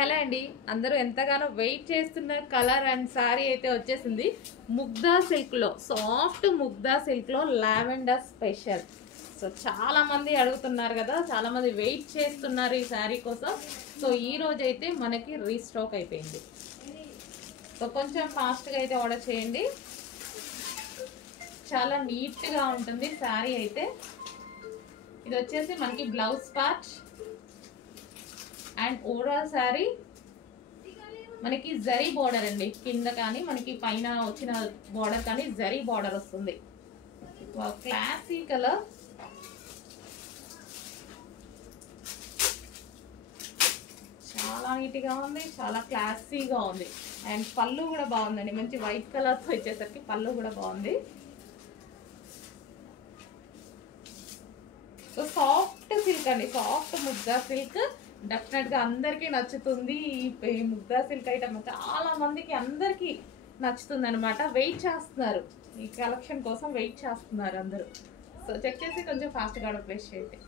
Hello అండి, అందరూ ఎంతగానో వెయిట్ చేస్తున్న కలర్ అండ్ సారీ అయితే వచ్చేసింది. ముగ్దా సిల్క్లో, సాఫ్ట్ ముగ్దా సిల్క్లో లావెండర్ స్పెషల్. సో చాలా మంది అడుగుతున్నారు కదా, చాలా మంది వెయిట్ చేస్తున్నారు ఈ శారీ కోసం. సో ఈ రోజు అయితే మనకి రీస్టాక్ అయిపోయింది. సో కొంచెం ఫాస్ట్గా అయితే ఆర్డర్ చేయండి. చాలా నీట్గా ఉంటుంది శారీ అయితే. ఇది వచ్చేసి మనకి blouse part and overall sari మనకి జరీ బార్డర్ అండి. కింద కానీ మనకి పైన వచ్చిన బార్డర్ కానీ జరీ బార్డర్ వస్తుంది. క్లాసీ కలర్, చాలా నీట్గా ఉంది, చాలా క్లాసీగా ఉంది. అండ్ పళ్ళు కూడా బాగుందండి, మంచి వైట్ కలర్తో వచ్చేసరికి పళ్ళు కూడా బాగుంది. సో సాఫ్ట్ సిల్క్ అండి, సాఫ్ట్ ముగ్గా సిల్క్. డెఫినెట్గా అందరికీ నచ్చుతుంది. ఈ ముగ్గా సిల్క్ ఐటమ్ చాలా మందికి అందరికీ నచ్చుతుంది అనమాట. వెయిట్ చేస్తున్నారు, ఈ కలెక్షన్ కోసం వెయిట్ చేస్తున్నారు అందరూ. సో చెక్ చేసి కొంచెం ఫాస్ట్గా ప్లేస్ చేయండి.